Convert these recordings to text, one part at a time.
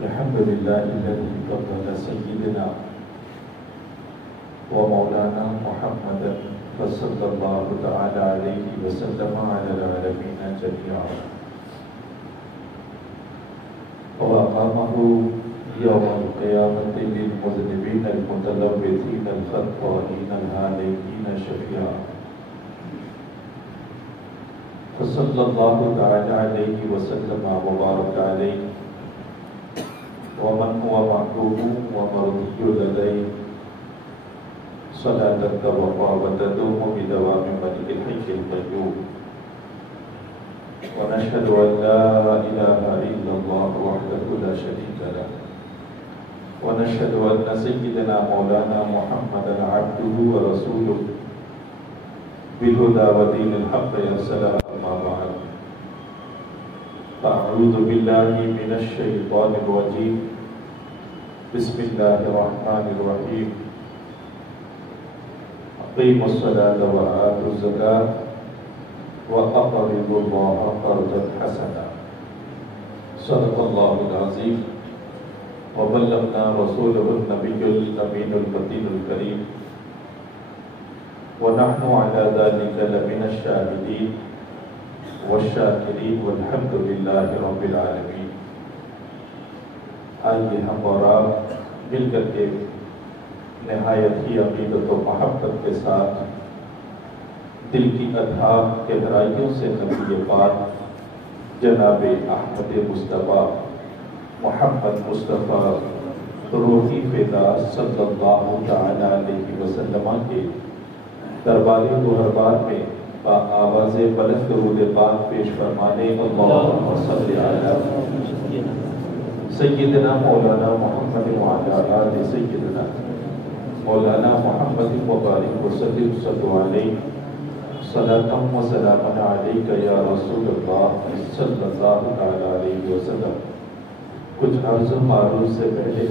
الحمد لله الذي فضل سيدنا ومولانا محمدا صلى الله تعالى عليه وسلم على العالمين جميعا وأقامه يوم القيامة للمذنبين المتلوثين الخطائين الهالكين شفيعا فصلى الله تعالى عليه وسلم وبارك عليه ومن هو محبوب ومرضي لديه صلاة تبقى وتدوم بدوام ملك الحي القيوم ونشهد أن لا إله إلا الله وحده لا شريك له ونشهد أن سيدنا مولانا محمدا عبده ورسوله بالهدى ودين الحق يرسله أما بعد أعوذ بالله من الشيطان الرجيم بسم الله الرحمن الرحيم أقيموا الصلاة وآتوا الزكاة وأقرضوا الله قرضا حسنا صدق الله العظيم وبلغنا رسوله النبي الأمين المتين الكريم ونحن على ذلك لمن الشاهدين والشاکرین والحمد للہ رب العالمین۔ آئیے ہم اور آپ مل کر کے نہایت ہی عقیدت و محبت کے ساتھ دل کی اذہان گہرائیوں سے نبی پاک جناب احمد مصطفیٰ محمد مصطفیٰ روحی فدا صلی اللہ تعالی علیہ وسلم کے دربار گہربار میں آواز بلند درود پاک پیش فرمانے اللہم صلی علی سیدنا مولانا محمد وعلی آل سیدنا مولانا محمد مبارک وسلم صلی علیہ صلاۃ و سلام علیک یا رسول اللہ صلی اللہ علیہ وسلم۔ کچھ عرض و معروض سے پہلے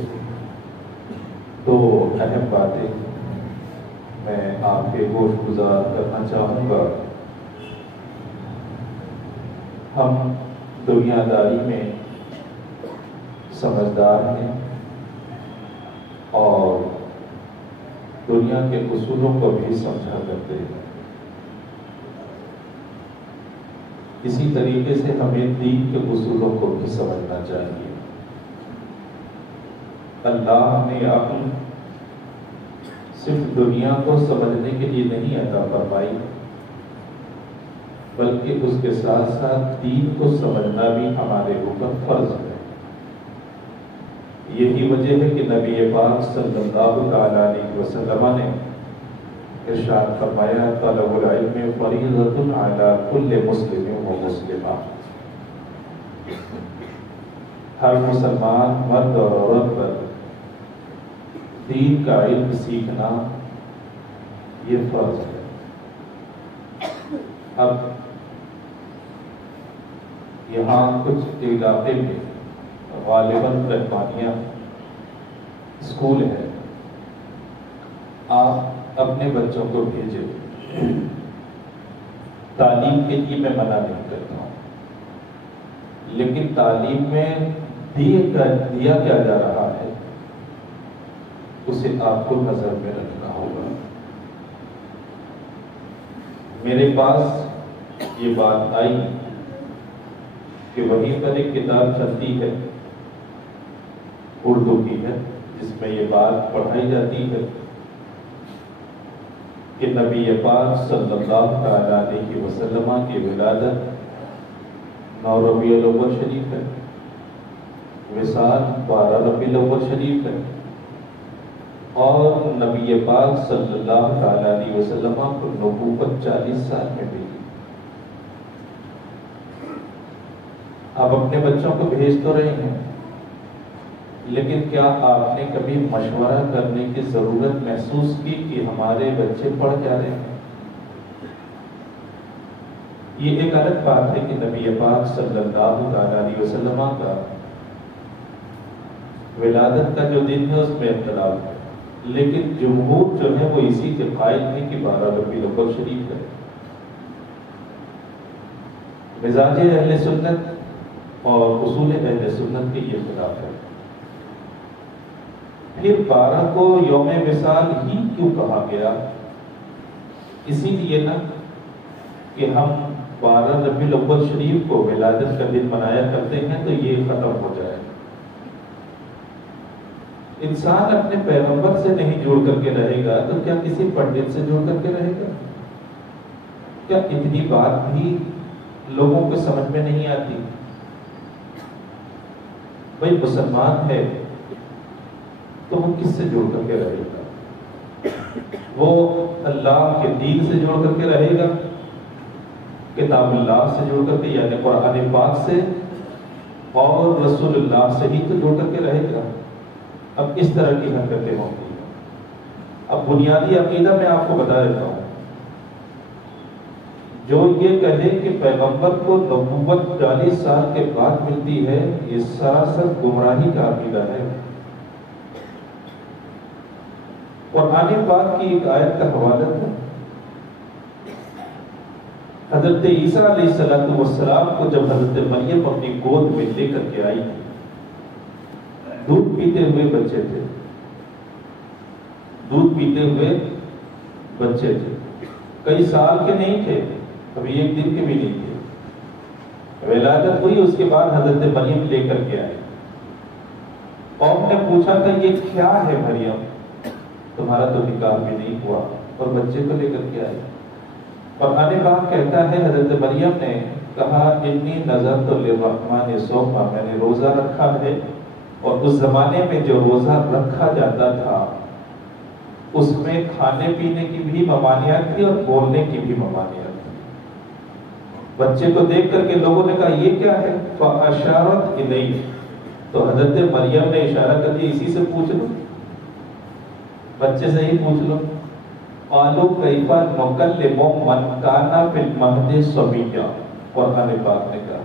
دو اہم باتیں میں آپ کے گوش گزار کرنا چاہوں گا۔ ہم دنیا داری میں سمجھدار ہیں اور دنیا کے اصولوں کو بھی سمجھا کرتے ہیں، اسی طریقے سے ہمیں دین کے اصولوں کو بھی سمجھنا چاہیے۔ اللہ نے عقل صرف دنیا کو سمجھنے کے لیے نہیں عطا فرمائی، بلکہ اس کے ساتھ ساتھ دین کو سمجھنا بھی ہمارے اوپر فرض ہے۔ یہی وجہ ہے کہ نبی پاک صلی اللہ تعالی علیہ وسلم نے ارشاد فرمایا طلب العلم فریضۃ علی کل مسلم و مسلمہ، ہر مسلمان مرد اور عورت پر دین کا علم سیکھنا یہ فرض ہے۔ اب یہاں کچھ علاقے میں غالباً رحمانیہ اسکول ہے، آپ اپنے بچوں کو بھیجیں، تعلیم کے لیے میں منع نہیں کرتا ہوں، لیکن تعلیم میں دیا کیا جا رہا ہے اسے آپ کو نظر میں رکھنا ہوگا۔ میرے پاس یہ بات آئی کہ وہیں پر ایک کتاب چلتی ہے، اردو کی ہے، جس میں یہ بات پڑھائی جاتی ہے کہ نبی پاک صلی اللہ تعالی علیہ وسلم کی ولادت 9 ربیع الاول شریف ہے، وصال 12 ربیع الاول شریف ہے، اور نبی پاک صلی اللہ تعالی علیہ وسلم کو نبوت 40 سال میں ملی۔ آپ اپنے بچوں کو بھیج تو رہے ہیں، لیکن کیا آپ نے کبھی مشورہ کرنے کی ضرورت محسوس کی کہ ہمارے بچے پڑھ کیا رہے ہیں؟ یہ ایک الگ بات ہے کہ نبی پاک صلی اللہ تعالی علیہ وسلم کا ولادت کا جو دن ہے اس میں اختلاف ہے، لیکن جمہور جو ہے وہ اسی کے قائل ہیں کہ 12 ربیع الاول شریف ہے۔ مزاج اہل سنت اور اصول اہل سنت کے یہ خلاف ہے۔ پھر 12 کو یوم وصال ہی کیوں کہا گیا؟ اسی لیے نا کہ ہم 12 ربیع الاول شریف کو ولادت کا دن منایا کرتے ہیں تو یہ ختم ہو جائے۔ انسان اپنے پیغمبر سے نہیں جڑ کر کے رہے گا تو کیا کسی پنڈت سے جڑ کر کے رہے گا؟ کیا اتنی بات بھی لوگوں کو سمجھ میں نہیں آتی؟ بھائی مسلمان ہے تو وہ کس سے جڑ کر کے رہے گا؟ وہ اللہ کے دین سے جڑ کر کے رہے گا، کتاب اللہ سے جڑ کر کے یعنی قرآن پاک سے، اور رسول اللہ سے ہی تو جڑ کر کے رہے گا۔ اب اس طرح کی حرکتیں ہوں گی۔ اب بنیادی عقیدہ میں آپ کو بتا دیتا ہوں، جو یہ کہے کہ پیغمبر کو نبوت 40 سال کے بعد ملتی ہے، یہ سراسر گمراہی کا عقیدہ ہے۔ قرآن پاک کی ایک آیت کا حوالہ ہے، حضرت عیسیٰ علیہ السلام کو جب حضرت مریم اپنی گود میں لے کر کے آئی، دودھ پیتے ہوئے بچے تھے، دودھ پیتے ہوئے بچے تھے، کئی سال کے نہیں تھے، ابھی ایک دن کے بھی نہیں تھے۔ ولادت ہوئی، اس کے بعد حضرت مریم لے کر کے آئے۔ قوم نے پوچھا تھا یہ کیا ہے مریم، تمہارا تو نکاح بھی نہیں ہوا اور بچے کو لے کر کے آئے۔ قرآن پاک کہتا ہے حضرت مریم نے کہا انی نذرت للرحمن صوما، میں نے روزہ رکھا ہے، اور اس زمانے میں جو روزہ رکھا جاتا تھا اس میں کھانے پینے کی بھی ممانعت تھی اور بولنے کی بھی ممانعت تھی۔ بچے کو دیکھ کر کے لوگوں نے کہا یہ کیا ہے؟ فاشارت الیہ، تو حضرت مریم نے اشارہ کر دیا اسی سے پوچھ لو، بچے سے ہی پوچھ لو۔ قالوا کیف نکلم من کان فی المہد صبیا، قرآن پاک نے کہا،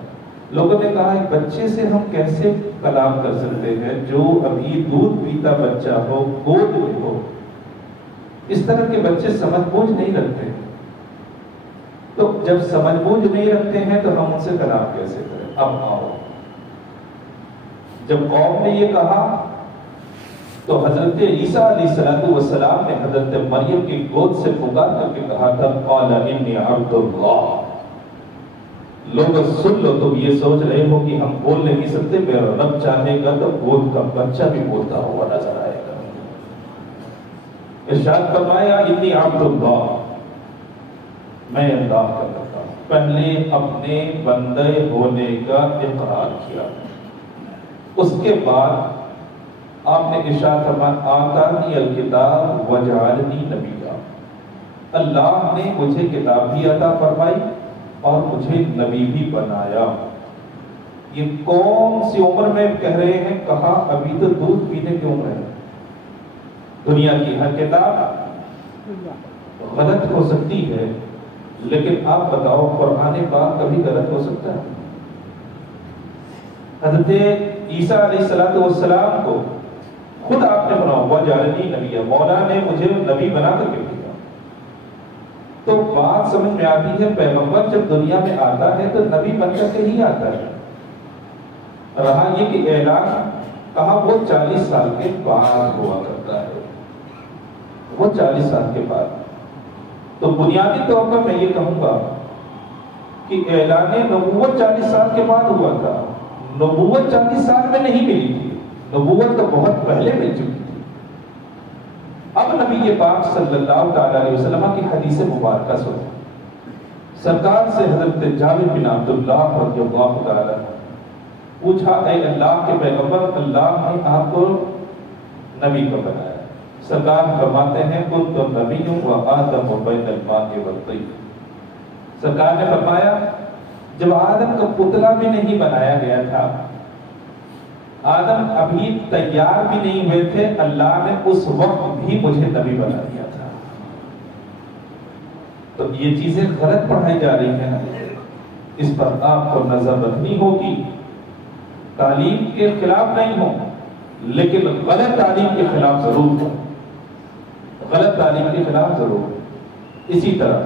لوگوں نے کہا ایک بچے سے ہم کیسے کلام کر سکتے ہیں جو ابھی دودھ پیتا بچہ ہو، گود میں ہو؟ اس طرح کے بچے سمجھ بوجھ نہیں رکھتے، تو جب سمجھ بوجھ نہیں رکھتے ہیں تو ہم ان سے کلام کیسے کریں؟ اب آؤ، جب قوم نے یہ کہا تو حضرت عیسیٰ علیہ السلام نے حضرت مریم کی گود سے پکار کر کے کہا تھا قال انی عبد اللہ۔ لوگ سن لو، تم یہ سوچ رہے ہو کہ ہم بول نہیں سکتے، میرا رب چاہے گا تو گود کا بچہ بھی بولتا ہوا نظر آئے گا۔ ارشاد فرمایا انی عبد اللہ، میں اللہ کا بندہ ہوں۔ پہلے اپنے بندے ہونے کا اقرار کیا، اس کے بعد آپ نے ارشاد فرمایا آتانی الکتاب وجعلنی نبیا، اللہ نے مجھے کتاب بھی عطا فرمائی اور مجھے نبی بھی بنایا۔ یہ کون سی عمر میں کہہ رہے ہیں؟ کہا ابھی تو دودھ پینے کی عمر ہے۔ دنیا کی ہر کتاب غلط ہو سکتی ہے، لیکن آپ بتاؤ قرآن پاک کبھی غلط ہو سکتا ہے؟ حضرت عیسیٰ علیہ السلام کو خود آپ نے بناؤ وجعلنی نبی، مولا نے مجھے نبی بنا کر کے بھیجا۔ تو بات سمجھ میں آتی ہے، پیغمبر جب دنیا میں آتا ہے تو نبی بن کر کے ہی آتا ہے۔ رہا یہ کہ اعلان کہا وہ 40 سال کے بعد ہوا کرتا ہے، وہ 40 سال کے بعد۔ تو بنیادی طور پر میں یہ کہوں گا کہ اعلان نبوت 40 سال کے بعد ہوا تھا، نبوت 40 سال میں نہیں ملی تھی، نبوت تو بہت پہلے مل چکی تھی۔ اب نبی پاک صلی اللہ تعالی علیہ وسلم کی حدیث مبارکہ سنو۔ سرکار سے حضرت جابر بن عبداللہ رضی اللہ تعالی عنہ پوچھا اے اللہ کے پیغمبر، اللہ نے آپ کو نبی کو بنایا، سرکار فرماتے ہیں کنت نبی و آدم بین الماء والطین۔ سرکار نے فرمایا جب آدم کا پتلا بھی نہیں بنایا گیا تھا، آدم ابھی تیار بھی نہیں ہوئے تھے، اللہ نے اس وقت بھی مجھے نبی بنا دیا تھا۔ تو یہ چیزیں غلط پڑھائی جا رہی ہیں، اس پر آپ کو نظر رکھنی ہوگی۔ تعلیم کے خلاف نہیں ہو، لیکن غلط تعلیم کے خلاف ضرور ہو، غلط تعلیم کے خلاف ضرور ہو۔ اسی طرح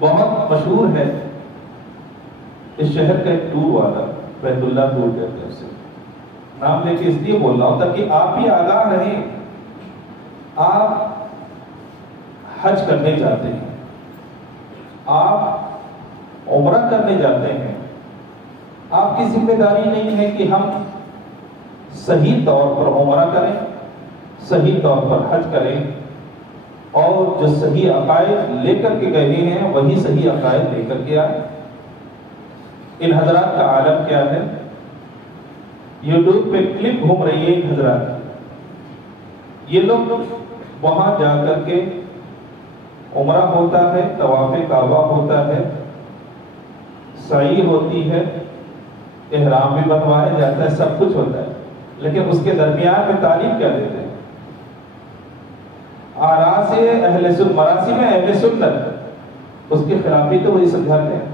بہت مشہور ہے اس شہر کا ایک ٹور والا، بیت اللہ ٹور کہتے ہیں اسے، نام لے کے اس لیے بول رہا ہوں تاکہ آپ بھی آگاہ رہیں۔ آپ حج کرنے جاتے ہیں، آپ عمرہ کرنے جاتے ہیں، آپ کی ذمہ داری نہیں ہے کہ ہم صحیح طور پر عمرہ کریں، صحیح طور پر حج کریں، اور جو صحیح عقائد لے کر کے گئے ہیں وہی صحیح عقائد لے کر کے آئے۔ ان حضرات کا عالم کیا ہے؟ یوٹیوب پہ کلپ گھوم رہی ہے ان حضرات، یہ لوگ وہاں جا کر کے عمرہ ہوتا ہے، طواف کعبہ ہوتا ہے، سعی ہوتی ہے، احرام بھی بنوایا جاتا ہے، سب کچھ ہوتا ہے، لیکن اس کے درمیان میں تعلیم کیا دیتے ہیں؟ آراء سے مراسم میں اہل سنت، اس کے خلاف ہی تو وہی سمجھاتے ہیں۔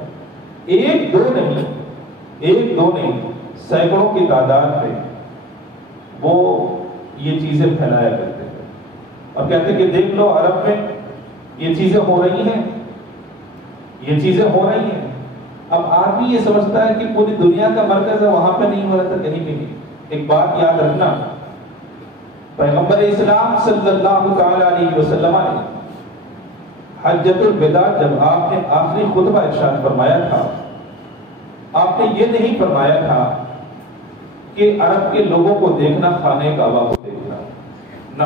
ایک دو نہیں، سینکڑوں کی تعداد میں وہ یہ چیزیں پھیلایا کرتے ہیں اور کہتے ہیں کہ دیکھ لو عرب میں یہ چیزیں ہو رہی ہیں، یہ چیزیں ہو رہی ہیں۔ اب آدمی یہ سمجھتا ہے کہ پوری دنیا کا مرکز ہے، وہاں پہ نہیں ہو رہا تھا، کہیں بھی نہیں۔ ایک بات یاد رکھنا، پیغمبر اسلام صلی اللہ تعالی علیہ وسلم نے حجۃ الوداع جب آپ نے آخری خطبہ ارشاد فرمایا تھا، آپ نے یہ نہیں فرمایا تھا کہ عرب کے لوگوں کو دیکھنا، خانہ کعبہ کو دیکھنا، نہ،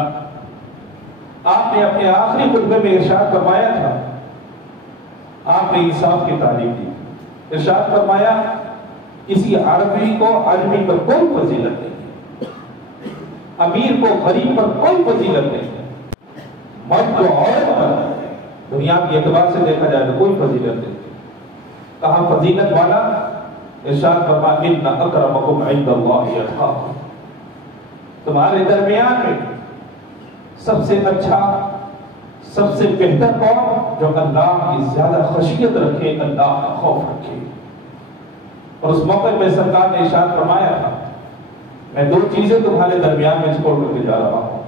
آپ نے اپنے آخری خطبے میں ارشاد فرمایا تھا، آپ نے انصاف کی تعلیم دی، ارشاد فرمایا کسی عربی کو عجمی پر کوئی فضیلت نہیں، امیر کو غریب پر کوئی فضیلت نہیں، مرد کو عورت پر دنیا کے اعتبار سے دیکھا جائے تو کوئی فضیلت نہیں۔ کہاں فضیلت والا؟ ارشاد فرمایا ان اکرمکم عند اللہ اتقاکم، تمہارے درمیان میں سب سے اچھا، سب سے بہتر قوم جو اللہ کی زیادہ خشیت رکھے، اللہ کا خوف رکھے۔ اور اس موقع پہ سرکار نے ارشاد فرمایا تھا میں دو چیزیں تمہارے درمیان میں چھوڑ کر کے جا رہا ہوں،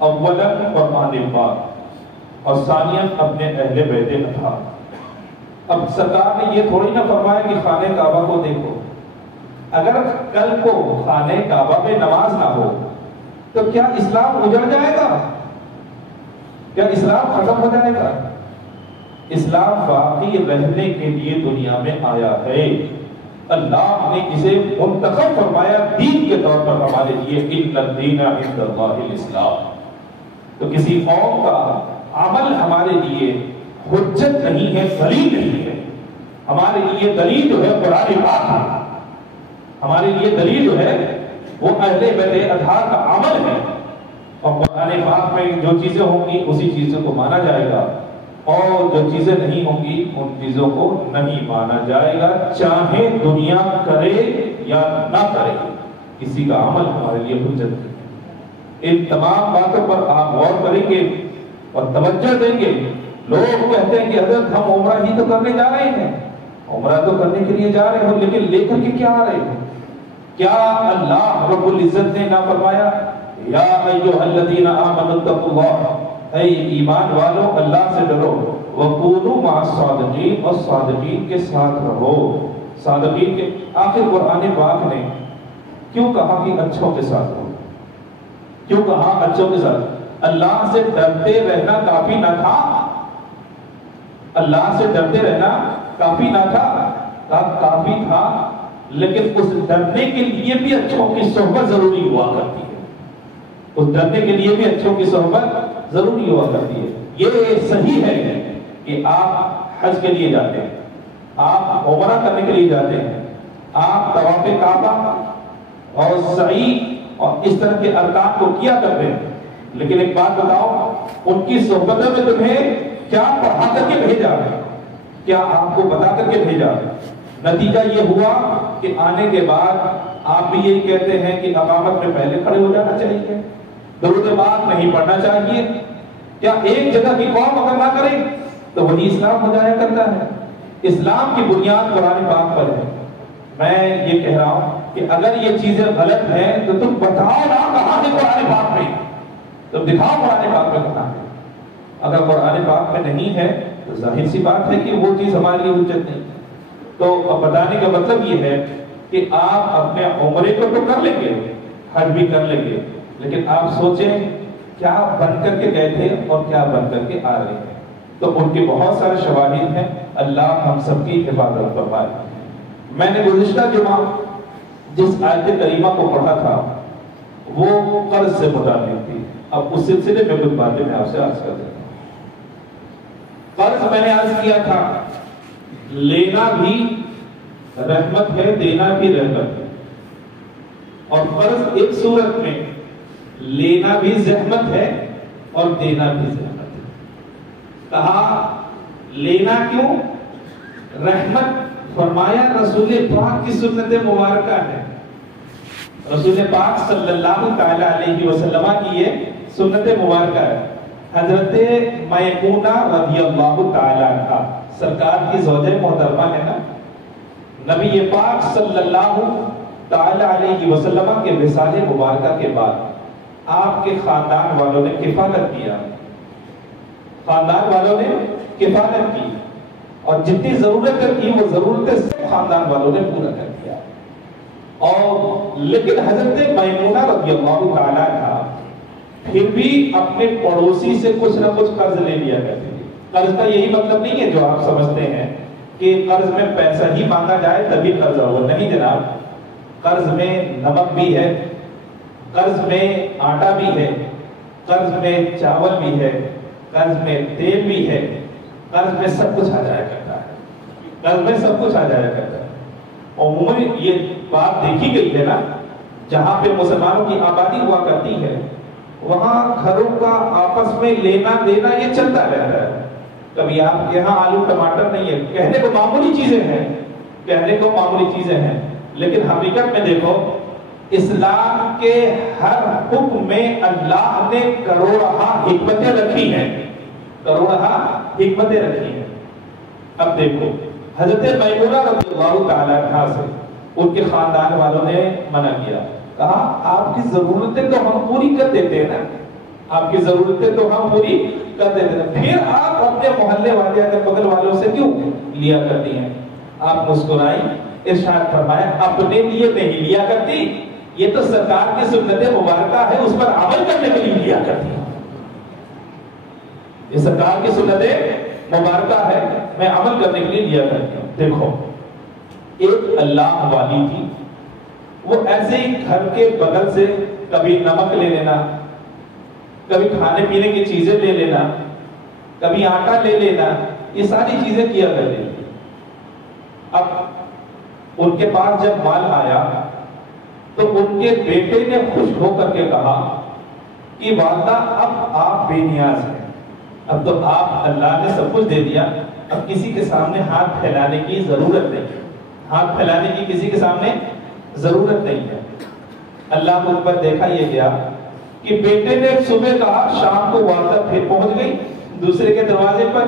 اولا قرآن پاک اور ثانیاً اپنے اہل بیت اطہار۔ اب سرکار نے یہ تھوڑی نہ فرمایا کہ خانہ کعبہ کو دیکھو، اگر کل کو خانہ کعبہ میں نماز نہ ہو تو کیا اسلام اجڑ جائے گا؟ کیا اسلام ختم ہو جائے گا؟ اسلام باقی رہنے کے لیے دنیا میں آیا ہے، اللہ نے اسے منتخب فرمایا دین کے طور پر ہمارے لیے، ان الدین عند اللہ الاسلام۔ تو کسی قوم کا عمل ہمارے لیے حجت نہیں ہے، دلیل نہیں ہے۔ ہمارے لیے دلیل جو ہے قرآن پاک ہے، ہمارے لیے دلیل جو ہے وہ اہل بیت اطہار کا عمل ہے، اور قرآن پاک میں جو چیزیں ہوں گی اسی چیزوں کو مانا جائے گا، اور جو چیزیں نہیں ہوں گی ان چیزوں کو نہیں مانا جائے گا، چاہے دنیا کرے یا نہ کرے، کسی کا عمل ہمارے لیے حجت ہے۔ ان تمام باتوں پر آپ غور کریں گے اور توجہ دیں گے۔ لوگ کہتے ہیں کہ حضرت ہم عمرہ ہی تو کرنے جا رہے ہیں، عمرہ تو کرنے کے لیے جا رہے ہو، لیکن لے کر کے کیا آ رہے ہو؟ کیا اللہ رب العزت نے نہ فرمایا یا ایھا الذین آمنوا اتقوا اللہ، اے ایمان والو اللہ سے ڈرو، وکونوا مع الصادقین، اور صادقین کے ساتھ رہو۔ صادقین کے آخر قرآن پاک نے کیوں کہا کہ اچھوں کے ساتھ رہو؟ کیوں کہا اچھوں کے ساتھ؟ اللہ سے ڈرتے رہنا کافی نہ تھا؟ اللہ سے ڈرتے رہنا کافی نہ تھا؟ کافی تھا، لیکن اس ڈرنے کے لیے بھی اچھوں کی صحبت ضروری ہوا کرتی ہے، اس ڈرنے کے لیے بھی اچھوں کی صحبت ضروری ہوا کرتی ہے۔ یہ صحیح ہے کہ آپ حج کے لیے جاتے ہیں، آپ عمرہ کرنے کے لیے جاتے ہیں، آپ طواف کعبہ اور سعی اور اس طرح کے ارکان کو کیا کرتے ہیں، لیکن ایک بات بتاؤ، ان کی صحبتوں میں تمہیں کیا پڑھا کر کے بھیجا ہے؟ کیا آپ کو بتا کر کے بھیجا؟ نتیجہ یہ ہوا کہ آنے کے بعد آپ بھی یہی کہتے ہیں کہ اقامت میں پہلے کھڑے ہو جانا چاہیے، درود پاک نہیں پڑھنا چاہیے۔ کیا ایک جگہ کی قوم اگر نہ کرے تو وہی اسلام ہو جایا کرتا ہے؟ اسلام کی بنیاد قرآن پاک پر ہے۔ میں یہ کہہ رہا ہوں کہ اگر یہ چیزیں غلط ہیں تو تم بتاؤ نا کہاں ہے قرآن پاک میں، تم دکھاؤ قرآن پاک میں کہاں ہے۔ اگر قرآن پاک میں نہیں ہے تو ظاہر سی بات ہے کہ وہ چیز ہمارے لیے حجت نہیں۔ تو اب بتانے کا مطلب یہ ہے کہ آپ اپنے عمرے کو تو کر لیں گے، حج بھی کر لیں گے، لیکن آپ سوچیں کیا بن کر کے گئے تھے اور کیا بن کر کے آ رہے ہیں۔ تو ان کے بہت سارے شواہد ہیں، اللہ ہم سب کی حفاظت فرمائے۔ میں نے گزشتہ جمعہ جس آیت کریمہ کو پڑھا تھا وہ قرض سے متعلق تھی، اب اس سلسلے میں کچھ باتیں میں آپ سے عرض کر دیتا ہوں۔ قرض میں نے عرض کیا تھا لینا بھی رحمت ہے، دینا بھی رحمت ہے، اور قرض ایک صورت میں لینا بھی زحمت ہے اور دینا بھی زحمت ہے۔ کہا لینا کیوں؟ رحمت فرمایا رسول پاک کی سنت مبارکہ ہے، رسول پاک صلی اللہ تعالی علیہ وسلم کی یہ سنت مبارکہ ہے۔ حضرت میمونہ رضی اللہ تعالی عنہ سرکار کی زوجہ محترمہ ہے نا، نبی پاک صلی اللہ تعالی علیہ وسلم کے وصال مبارکہ کے بعد آپ کے خاندان والوں نے کفالت کیا، خاندان والوں نے کفالت کی، اور جتنی ضرورت کی وہ ضرورتیں سب خاندان والوں نے پورا کر دیا۔ اور لیکن حضرت میمونہ رضی اللہ تعالی عنہ پھر بھی اپنے پڑوسی سے کچھ نہ کچھ قرض لے لیا کرتے تھے۔ قرض کا یہی مطلب نہیں ہے جو آپ سمجھتے ہیں کہ قرض میں پیسہ ہی مانگا جائے تبھی قرض ہوا، نہیں جناب۔ قرض میں نمک بھی ہے، قرض میں آٹا بھی ہے، قرض میں چاول بھی ہے، قرض میں تیل بھی ہے، قرض میں سب کچھ آ جایا کرتا ہے، قرض میں سب کچھ آ جایا کرتا ہے۔ عموماً یہ بات دیکھی گئی ہے نا، جہاں پہ مسلمانوں کی آبادی ہوا کرتی ہے وہاں گھروں کا آپس میں لینا دینا یہ چلتا رہتا ہے۔ کبھی آپ کے یہاں آلو ٹماٹر نہیں ہے، کہنے کو معمولی چیزیں ہیں، کہنے کو معمولی چیزیں ہیں، لیکن حقیقت میں دیکھو اسلام کے ہر حکم میں اللہ نے کروڑہا حکمتیں رکھی ہیں، کروڑہا حکمتیں رکھی ہیں۔ اب دیکھو حضرت میمونہ رضی اللہ تعالی عنہ سے ان کے خاندان والوں نے منع کیا، کہا آپ کی ضرورتیں تو ہم پوری کر دیتے ہیں نا، آپ کی ضرورتیں تو ہم پوری کر دیتے ہیں، پھر آپ اپنے محلے والے اگر بغل والوں سے کیوں لیا کرتی ہیں؟ آپ مسکرائی، ارشاد فرمایا اپنے لیے نہیں لیا کرتی، یہ تو سرکار کی سنت مبارکہ ہے، اس پر عمل کرنے کے لیے لیا کرتی ہے، یہ سرکار کی سنت مبارکہ ہے، میں عمل کرنے کے لیے لیا کرتی ہوں۔ دیکھو ایک اللہ والی تھی، وہ ایسے ہی گھر کے بغل سے کبھی نمک لے لینا، کبھی کھانے پینے کی چیزیں لے لینا، کبھی آٹا لے لینا، یہ ساری چیزیں کیا کرتے تھے۔ اب ان کے پاس جب مال آیا تو ان کے بیٹے نے خوش ہو کر کے کہا کہ والدہ اب آپ بے نیاز ہیں، اب تو آپ اللہ نے سب کچھ دے دیا، اب کسی کے سامنے ہاتھ پھیلانے کی ضرورت نہیں ہے، ہاتھ پھیلانے کی کسی کے سامنے ضرورت نہیں ہے۔ اللہ کو اوپر دیکھا یہ گیا کہ بیٹے نے صبح کہا، شام کو والدہ پھر پہنچ گئی دوسرے کے دروازے پر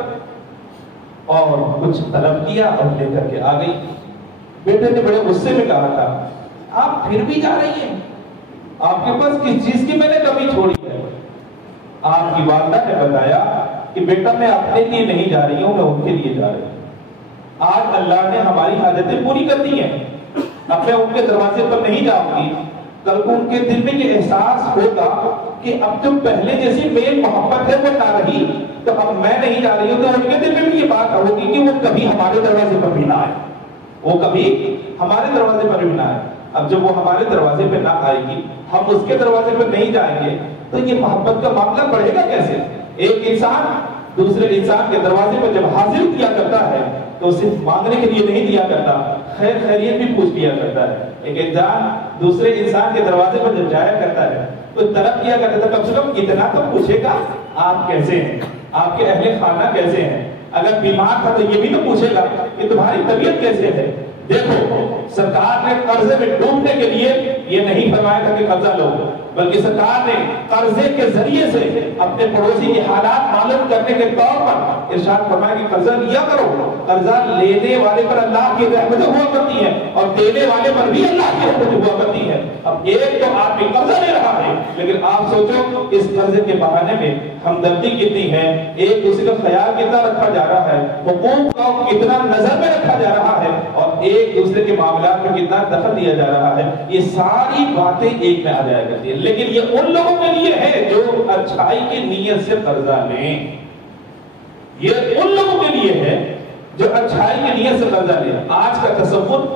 اور کچھ طلب کیا اور لے کر کے آ گئی۔ بیٹے نے بڑے غصے میں کہا تھا آپ پھر بھی جا رہی ہیں، آپ کے پاس کس چیز کی میں نے کمی چھوڑی ہے؟ آپ کی والدہ نے بتایا کہ بیٹا میں اپنے لیے نہیں جا رہی ہوں، میں ان کے لیے جا رہی ہوں، آج اللہ نے ہماری حاجتیں پوری کر دی ہیں، اب میں ان کے دروازے پر نہیں جاؤں گی، کل کو ان کے دل میں یہ احساس ہوگا کہ اب جو پہلے جیسی میل محبت ہے وہ نہ رہی، تو اب میں نہیں جا رہی ہوں، تو ان کے دل میں بھی یہ بات ہوگی کہ وہ کبھی ہمارے دروازے پر بھی نہ آئے، وہ کبھی ہمارے دروازے پر بھی نہ آئے۔ اب جب وہ ہمارے دروازے پہ نہ آئے گی، ہم اس کے دروازے پر نہیں جائیں گے، تو یہ محبت کا معاملہ بڑھے گا کیسے؟ ایک انسان دوسرے انسان کے دروازے پر جب حاضر کیا کرتا ہے تو صرف مانگنے کے لیے نہیں دیا کرتا، خیر خیریت بھی پوچھ لیا کرتا ہے۔ ایک انسان دوسرے انسان کے دروازے پر جب جایا کرتا ہے تو طلب کیا کرتا ہے، کم سے کم اتنا تو پوچھے گا آپ کیسے ہیں، آپ کے اہل خانہ کیسے ہیں، اگر بیمار تھا تو یہ بھی تو پوچھے گا کہ تمہاری طبیعت کیسے ہے۔ دیکھو سرکار نے قرضے میں ڈوبنے کے لیے یہ نہیں فرمایا تھا کہ قرضہ لو، بلکہ سرکار نے قرضے کے ذریعے سے اپنے پڑوسی کے حالات معلوم کرنے کے طور پر ارشاد فرمایا کہ قرضہ لیا کرو، قرضہ لینے والے پر اللہ کی رحمتیں ہوا کرتی ہیں اور دینے والے پر بھی اللہ کی رحمتیں ہوا کرتی ہیں۔ اب ایک تو آدمی قرضہ لے رہا ہے، لیکن آپ سوچو اس قرضے کے بہانے میں ہمدردی کتنی ہے، ایک دوسرے کا خیال کتنا رکھا جا رہا ہے، حقوق کو کتنا نظر میں رکھا جا رہا ہے، اور اور ایک دوسرے کے معاملات میں کتنا دخل دیا جا رہا ہے، یہ ساری باتیں ایک میں آ جایا کرتی ہیں. لیکن یہ ان لوگوں کے لیے ہے جو اچھائی کی نیت سے قرضہ لیں. یہ ان لوگوں کے لیے ہے جو اچھائی کی نیت سے قرضہ لیں. آج کا تصور،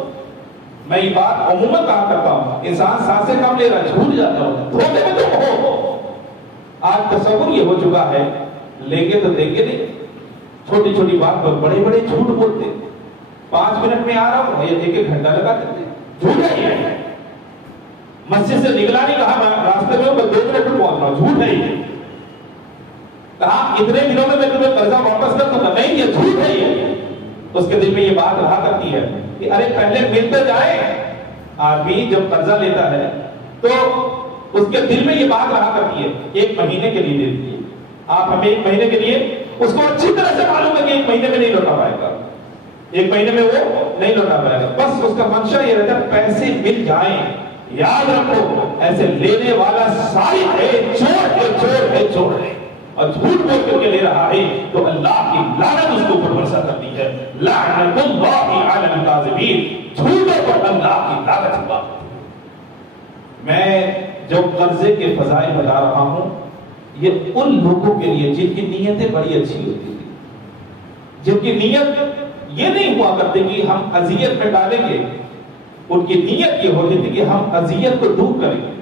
میں یہ بات عموماً کہا کرتا ہوں، انسان سانس سے کم لے رہا ہے، جھوٹ جاتا ہوں، دھوکے میں تو ہو. آج تصور یہ ہو چکا ہے، لیں گے تو دیں گے نہیں. چھوٹی چھوٹی بات پر بڑے بڑے جھوٹ بولتے. 5 منٹ میں آ رہا ہوں، یہ 1 گھنٹہ لگا دیتے. جھوٹ ہے یہ. مسجد سے نکلا نہیں، کہا راستے میں 2 منٹ میں پہنچ رہا ہوں، جھوٹ ہے یہ. کہا اتنے دنوں میں تمہیں قرضہ واپس کر دوں گا، نہیں یہ جھوٹ ہے یہ. اس کے دل میں یہ بات رہا کرتی ہے کہ ارے پہلے ملتے جائے. آدمی جب قرضہ لیتا ہے تو اس کے دل میں یہ بات رہا کرتی ہے 1 مہینے کے لیے دے دیجیے. آپ ہمیں 1 مہینے کے لیے، اس کو اچھی طرح سے معلوم ہے کہ 1 مہینے میں نہیں لوٹا پائے گا، 1 مہینے میں وہ نہیں لوٹا پائے گا. بس اس کا منشا یہ رہتا ہے پیسے مل جائیں. یاد رکھو ایسے لینے والا ساری ہے، چور ہے، چور ہے، چور ہے، اور جھوٹ بول کر کے لے رہا ہے تو اللہ کی لعنت اس کے اوپر برسا کرتی ہے. لعنت اللہ علی الکاذبین، جھوٹوں پر اللہ کی لعنت ہوا. میں جو قرضے کے فضائل بتا رہا ہوں یہ ان لوگوں کے لیے جن کی نیتیں بڑی اچھی ہوتی تھی، جن کی نیت یہ نہیں ہوا کرتی کہ ہم اذیت میں ڈالیں گے. ان کی نیت یہ ہوتی تھی کہ ہم اذیت کو دور کریں گے.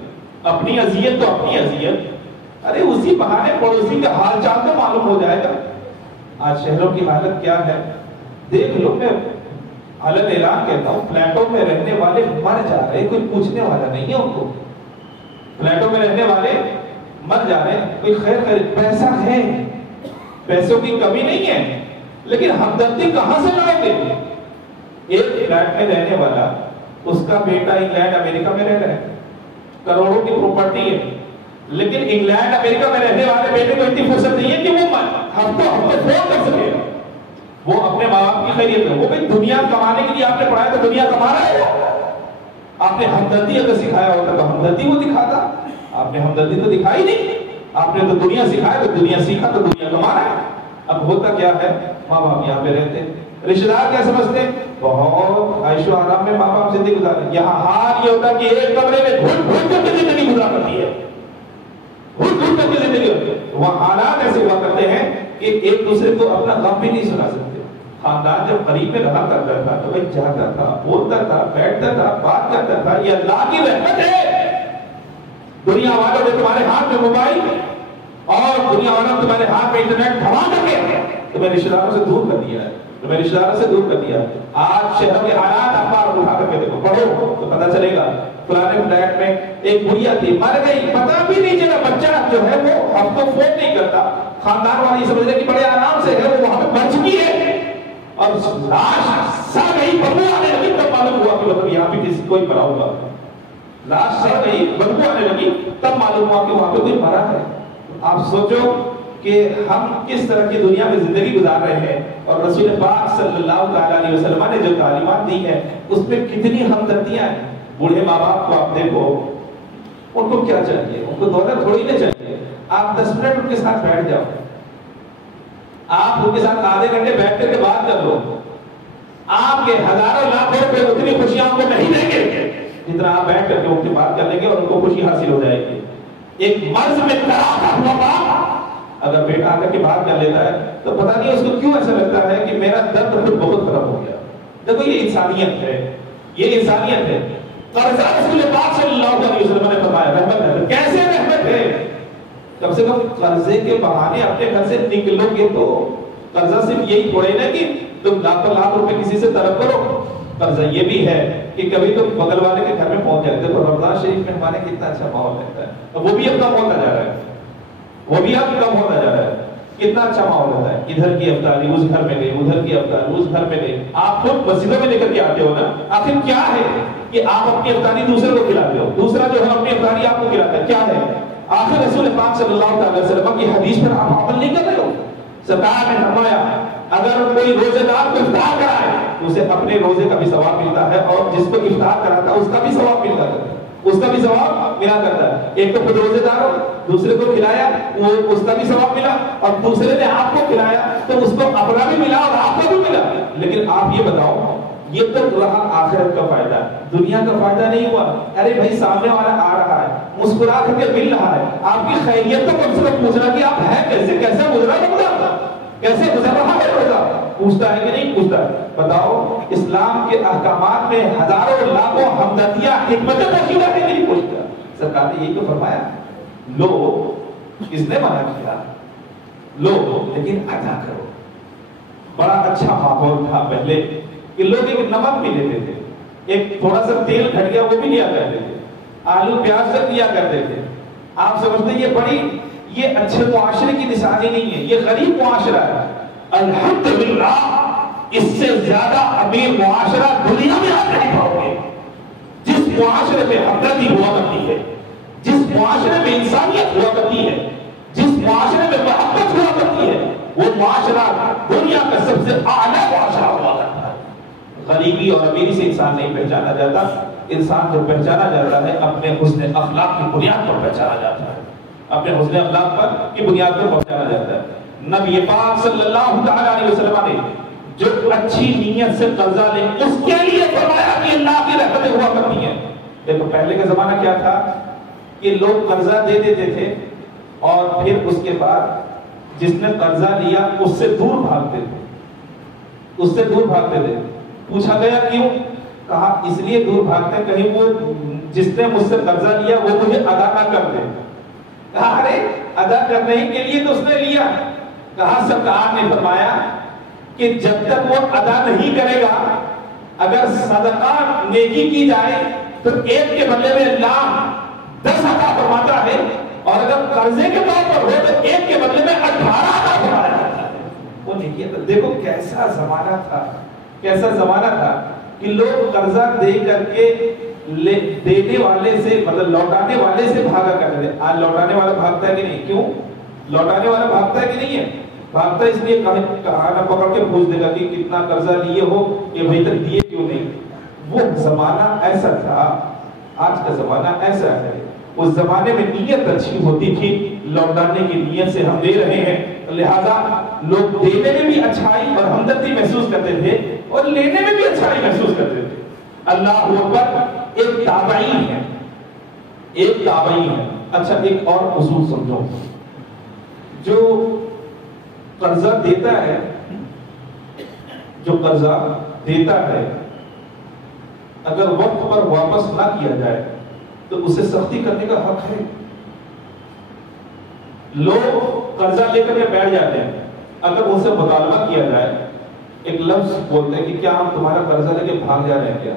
اپنی اذیت تو اپنی اذیت، ارے اسی بہانے پڑوسی کا حال چال تو معلوم ہو جائے گا. آج شہروں کی حالت کیا ہے دیکھ لو. میں علن اعلان کہتا ہوں، فلیٹوں میں رہنے والے مر جا رہے، کوئی پوچھنے والا نہیں ہے ان کو. فلیٹوں میں رہنے والے مر جا رہے ہیں. کوئی خیر پیسہ ہے، پیسوں کی کمی نہیں ہے، لیکن ہمدردی کہاں سے لاؤ گے؟ ایک فلیٹ میں رہنے والا، اس کا بیٹا انگلینڈ امریکہ میں رہ رہا ہے، کروڑوں کی پراپرٹی ہے، لیکن انگلینڈ امریکہ میں رہنے والے بیٹے کو اتنی فرصت نہیں ہے کہ وہ ہفتوں فون کر سکے. وہ اپنے ماں باپ کی خیریت ہے. وہ بھی دنیا کمانے کے لیے آپ نے پڑھایا تو دنیا کما رہا ہے. آپ نے ہمدردی اگر سکھایا ہوتا تو ہمدردی وہ دکھاتا. آپ نے ہمدردی تو دکھائی نہیں. آپ نے تو دنیا سکھایا تو دنیا سیکھا تو دنیا کما رہا ہے. اب ہوتا کیا ہے، ماں باپ یہاں پہ رہتے، رشتہ دار کیا سمجھتے ہیں بہت عیش و آرام میں ماں باپ زندگی گزارتے. یہاں حال یہ ہوتا ہے کہ ایک کمرے میں گھٹ گھٹ کر کے زندگی گزار کرتی ہے، گھٹ گھٹ کر کے زندگی ہوتی ہے. وہاں حالات ایسے ہوا کرتے ہیں کہ ایک دوسرے کو اپنا غم بھی نہیں سنا سکتے. خاندان جب قریب میں رہا کرتا تھا تو بھائی جاتا تھا، بولتا تھا، بیٹھتا تھا، بات کرتا تھا. یہ اللہ کی رحمت ہے. دنیا والوں نے تمہارے ہاتھ میں موبائل اور دنیا والوں نے تمہارے ہاتھ میں انٹرنیٹ تھما کر کے تمہیں رشتہ داروں سے دور کر دیا ہے، تمہیں رشتہ داروں سے دور کر دیا. آج شہر کے حالات اخبار اٹھا کر کے دیکھو، پڑھو تو پتہ چلے گا. فلانے فلیٹ میں ایک بڑھیا تھی، مر گئی، پتہ بھی نہیں چلا. بچہ جو ہے وہ اب تو فون نہیں کرتا. خاندان والے سمجھ رہے کہ بڑے آرام سے ہے، وہ وہاں پہ مر چکی ہے اور لاش سا گئی، بدبو آنے لگی. تب معلوم ہوا کہ مطلب یہاں پہ کسی کوئی مرا ہوا. لاش سا گئی، بدبو آنے لگی، تب معلوم ہوا کہ وہاں پہ کوئی مرا ہے. آپ سوچو کہ ہم کس طرح کی دنیا میں زندگی گزار رہے ہیں، اور رسول پاک صلی اللہ تعالیٰ علیہ وسلم نے جو تعلیمات دی ہے اس میں کتنی ہمدردیاں ہیں. بوڑھے ماں باپ کو آپ دیکھو، ان کو کیا چاہیے؟ ان کو دولت تھوڑی نہ چاہیے. آپ 10 منٹ ان کے ساتھ بیٹھ جاؤ، آپ ان کے ساتھ آدھے گھنٹے بیٹھ کر کے بات کر لو. آپ کے ہزاروں لاکھوں روپے اتنی خوشیاں ان کو نہیں دیں گے جتنا آپ بیٹھ کر کے ان سے بات کر لیں گے اور ان کو خوشی حاصل ہو جائے گی. ایک مرض میں ہوا باپ اگر بیٹا آ کر کے بات کر لیتا ہے تو پتہ نہیں اس کو کیوں ایسا لگتا ہے کہ میرا درد خود بہت خراب ہو گیا. دیکھو یہ انسانیت ہے، یہ انسانیت ہے. قرضہ رسول پاک صلی اللہ علیہ وسلم نے فرمایا رحمت ہے. کیسے رحمت ہے؟ کم سے کم قرضے کے بہانے اپنے گھر سے نکلو گے تو. قرضہ صرف یہی تھوڑے نا کہ تم لاکھ روپے کسی سے طلب کرو. قرضہ یہ بھی ہے کہ کبھی تم بغل والے کے گھر میں پہنچ جاتے ہو. رمضان شریف میں ہمارے کتنا اچھا ماحول رہتا ہے، وہ بھی اب کم ہوتا جا رہا ہے، وہ بھی اب کم ہوتا جا رہا ہے. کتنا اچھا ماحول ہوتا ہے. ادھر کی افطاری اس گھر میں گئی، ادھر کی افطاری اس گھر میں گئی. آپ خود مسجدوں میں لے کر کے آتے ہو نا. آخر کیا ہے کہ آپ اپنی افطاری دوسرے کو کھلاتے ہو، دوسرا جو ہے اپنی افطاری آپ کو کھلاتا ہے. کیا ہے؟ آخر رسول پاک صلی اللہ علیہ وسلم کی حدیث پر آپ عمل نہیں کر رہے ہو. سرکار نے فرمایا اگر کوئی روزے دار کو افطار کرائے تو اسے اپنے روزے کا بھی ثواب ملتا ہے، اور جس کو افطار کراتا ہے اس کا بھی ثواب ملتا ہے، اس کا بھی ثواب ملا کرتا ہے. ایک تو خود روزے دار ہو، دوسرے کو کھلایا، وہ اس کا بھی ثواب ملا، اور دوسرے نے آپ کو کھلایا تو اس کو اپنا بھی ملا اور آپ کا بھی ملا. لیکن آپ یہ بتاؤ یہ تو رہا آخرت کا فائدہ، دنیا کا فائدہ نہیں ہوا. ارے بھائی سامنے والا آ رہا ہے، مسکرا کر کے مل رہا ہے، آپ کی خیریت تو کم سے کم پوچھنا کہ آپ ہیں کیسے، کیسے گزرا روزہ، کیسے گزر رہا ہے روزہ، پوچھتا ہے کہ نہیں پوچھتا ہے؟ بتاؤ اسلام کے احکامات میں ہزاروں لاکھوں ہمدردیاں حکمتیں موجود ہے کہ نہیں پوچھتا؟ سرکار نے یہی تو فرمایا، لو کس نے منع کیا، لو لیکن ادا کرو. بڑا اچھا ماحول تھا پہلے کہ لوگ ایک نمک بھی دیتے تھے، ایک تھوڑا سا تیل گھٹ گیا وہ بھی لیا کرتے تھے، آلو پیاز تک لیا کرتے تھے. آپ سمجھتے یہ بڑی، یہ اچھے معاشرے کی نشانی نہیں ہے، یہ غریب معاشرہ ہے. الحمدللہ اس سے زیادہ امیر معاشرہ دنیا میں آپ نہیں پاؤ گے. جس معاشرے میں ہمدردی ہوا کرتی ہے، جس معاشرے میں انسانیت ہوا کرتی ہے، جس معاشرے میں محبت ہوا کرتی ہے، وہ معاشرہ دنیا کا سب سے اعلیٰ معاشرہ ہوا کرتا ہے. غریبی اور امیری سے انسان نہیں پہچانا جاتا، انسان جو پہچانا جاتا ہے اپنے حسن اخلاق کی بنیاد پر پہچانا جاتا ہے، اپنے حسن اخلاق پر کی بنیاد پر پہچانا جاتا ہے. نبی پاک صلی اللہ تعالی علیہ وسلم نے جو اچھی نیت سے قرضہ لے اس کے لیے فرمایا کہ اللہ کی رحمتیں ہوا کرتی ہیں. دیکھو پہلے کا زمانہ کیا تھا کہ لوگ قرضہ دے دیتے تھے اور پھر اس کے بعد جس نے قرضہ لیا اس سے دور بھاگتے تھے، اس سے دور بھاگتے تھے. پوچھا گیا کیوں؟ کہا اس لیے دور بھاگتے ہیں کہیں وہ جس نے مجھ سے قرضہ لیا وہ مجھے ادا نہ کر دے. کہا ارے ادا کرنے کے لیے تو اس نے لیا. کہا سرکار نے فرمایا کہ جب تک وہ ادا نہیں کرے گا، اگر صدقہ نیکی کی جائے تو ایک کے بدلے میں اللہ 10 عطا فرماتا ہے، اور اگر قرضے کے طور پر ہو تو ایک کے بدلے میں 18 عطا فرمایا جاتا ہے. وہ نیکی. دیکھو کیسا زمانہ تھا، کیسا زمانہ تھا کہ لوگ قرضہ دے کر کے دینے والے سے مطلب لوٹانے والے سے بھاگا کرتے تھے. آج لوٹانے والا بھاگتا ہے کہ نہیں؟ کیوں لوٹانے والا بھاگتا ہے کہ نہیں ہے؟ بھاگتا ہے اس لیے کہاں پکڑ کے پوچھ دے گا کہ کتنا قرضہ لیے ہو، یہ بھائی تک دیے کیوں نہیں. وہ زمانہ ایسا تھا، آج کا زمانہ ایسا ہے. اس زمانے میں نیت اچھی ہوتی تھی، لوٹانے کی نیت سے ہم دے رہے ہیں، لہذا لوگ دینے میں بھی اچھائی اور ہمدردی محسوس کرتے تھے اور لینے میں بھی اچھائی محسوس کرتے تھے. اللہ اکبر. ایک تابعین ہے، ایک تابعین ہے. اچھا ایک اور اصول سمجھو، جو قرضہ دیتا ہے، جو قرضہ دیتا ہے اگر وقت پر واپس نہ کیا جائے تو اسے سختی کرنے کا حق ہے. لوگ قرضہ لے کر کے بیٹھ جاتے ہیں، اگر ان سے مطالبہ کیا جائے، ایک لفظ بولتے ہیں کہ کیا ہم تمہارا قرضہ لے کے بھاگ جا رہے ہیں کیا؟